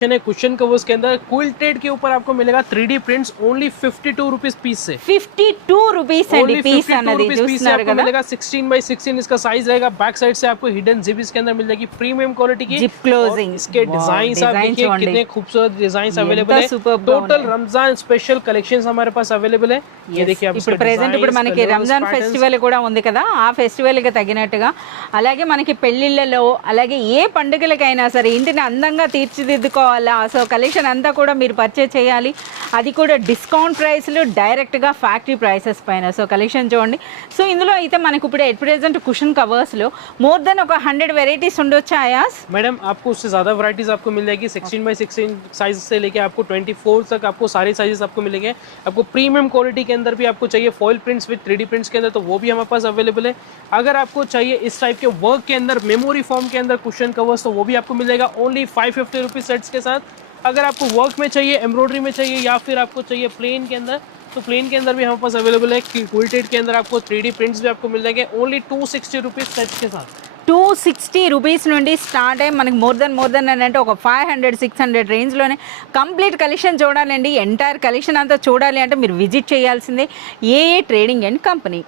Cushion covers के अंदर quilted के ऊपर आपको मिलेगा 3D prints only 52 rupees piece से 52 రూపీస్ అండి పీస్ అన్నది చూస్తున్నారు కదా मिलेगा 16x16 इसका साइज रहेगा। बैक साइड से आपको हिडन जिप इसके अंदर मिल जाएगी प्रीमियम क्वालिटी की जिप क्लोजिंग। इसके डिजाइन आप देखिए कितने खूबसूरत डिजाइन अवेलेबल है। टोटल रमजान स्पेशल कलेक्शंस हमारे पास अवेलेबल है। ये देखिए आप ఇప్పుడు ప్రెజెంట్ ఇప్పుడు మనకి రంజాన్ ఫెస్టివల్ కూడా ఉంది కదా, ఆ ఫెస్టివల్ కి తగినట్టుగా అలాగే మనకి పెళ్లిళ్ళలో అలాగే ఏ పండుగలకైనా సరే ఇంటిని అందంగా తీర్చిదిద్దుకోవాలా, సో కలెక్షన్ అంతా కూడా మీరు పర్చేజ్ చేయాలి, అది కూడా డిస్కౌంట్ ప్రైస్లు డైరెక్ట్గా ఫ్యాక్టరీ ప్రైసెస్ పైన। సో కలెక్షన్ చూడండి। సో ఇందులో అయితే మనకు ఇప్పుడు ఎట్ ప్రెజెంట్ కుషన్ కవర్స్లో మోర్ దెన్ ఒక 100 వెరైటీస్ ఉండొచ్చు ఆయాస్ मैडम। आपको उससे ज़्यादा वैरायटीज आपको मिल जाएगी। 16x16 साइज से लेके आपको 24 तक आपको सारे साइजेस आपको मिलेंगे। आपको प्रीमियम क्वालिटी के अंदर भी आपको चाहिए foil prints with 3D prints के अंदर, तो वो भी हमारे पास अवेलेबल है। अगर आपको चाहिए इस टाइप के वर्क के अंदर मेमोरी फॉर्म के अंदर कुशन कवर्स, तो वो भी आपको मिल जाएगा ओनली 550 रुपीज सेट्स के साथ। अगर आपको वर्क में चाहिए, एम्ब्रॉयडरी में चाहिए, या फिर आपको चाहिए प्लेन के अंदर, तो प्लेन के अंदर भी हमारे पास अवेलेबल है। क्विल्टेड के अंदर आपको 3D प्रिंट्स भी आपको मिल जाएंगे ओनली 260 रुपीज सेट्स के साथ। 260 రూపీస్ నుండి స్టార్ట్ అయ్యి మనకి మోర్ దెన్ అంటే ఒక 500-600 రేంజ్లోనే కంప్లీట్ కలెక్షన్ చూడాలండి। ఎంటైర్ కలెక్షన్ అంతా చూడాలి అంటే మీరు విజిట్ చేయాల్సిందే ఏ ట్రేడింగ్ అండ్ కంపెనీ।